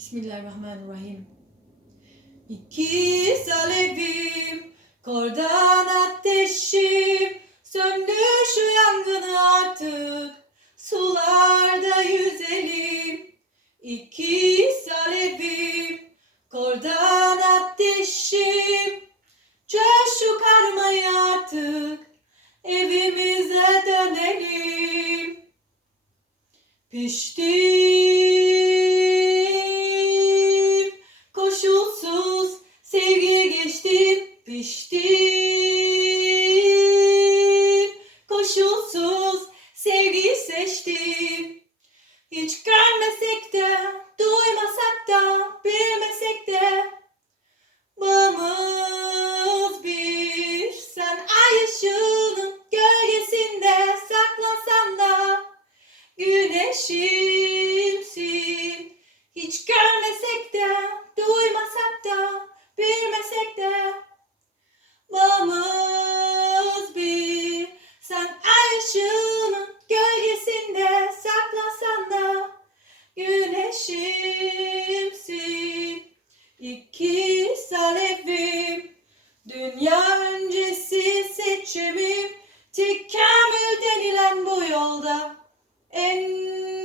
Bismillahirrahmanirrahim. İkiz alevim, kordan ateşim, söndü şu yangını artık, sularda yüzelim. İkiz alevim, kordan ateşim, çöz şu karmayı artık, evimize dönelim. Piştim, Piştim, koşulsuz sevgiyi seçtim. Hiç görmesek de, duymasak da, bilmesek de Bağımız bir, sen ay ışığının gölgesinde saklansan da Güneşimsin. Hiç görmesek de Duymasak da Bilmesek de İkiz alevim Dünya öncesi seçimim. Tekamül denilen bu yolda en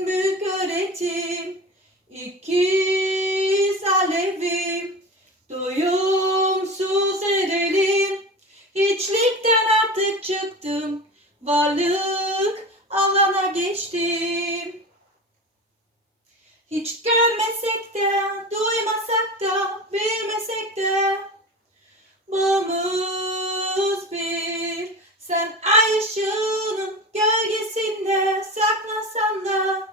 büyük öğretim. İkiz alevim doyumsuz edelim. Hiçlikten artık çıktım. Varlık hiç görmesek de duymasak da bilmesek de bağımız bir sen ay ışığının gölgesinde saklasan da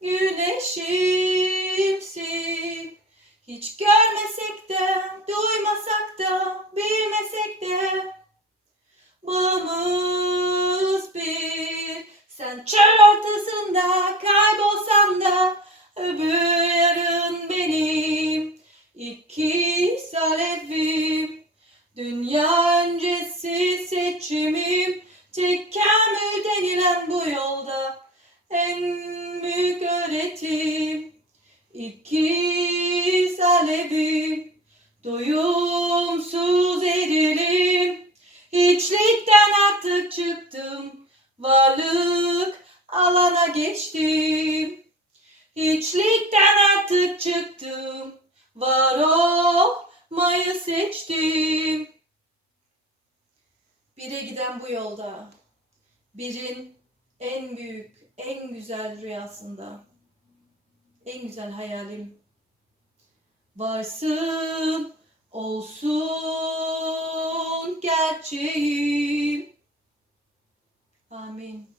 güneşimsin. Hiç görmesek de, duymasak da, bilmesek de İkiz alevim, dünya öncesi seçimim. Tekamül denilen bu yolda en büyük öğretim. İkiz alevim doyumsuz erilim. Hiçlikten artık çıktım. Varlık alana geçtim. Hiçlikten artık çıktım var olmayı seçtim. Bire giden bu yolda, birin en büyük, en güzel rüyasında, en güzel hayalim. Varsın, olsun gerçeğim. Amin.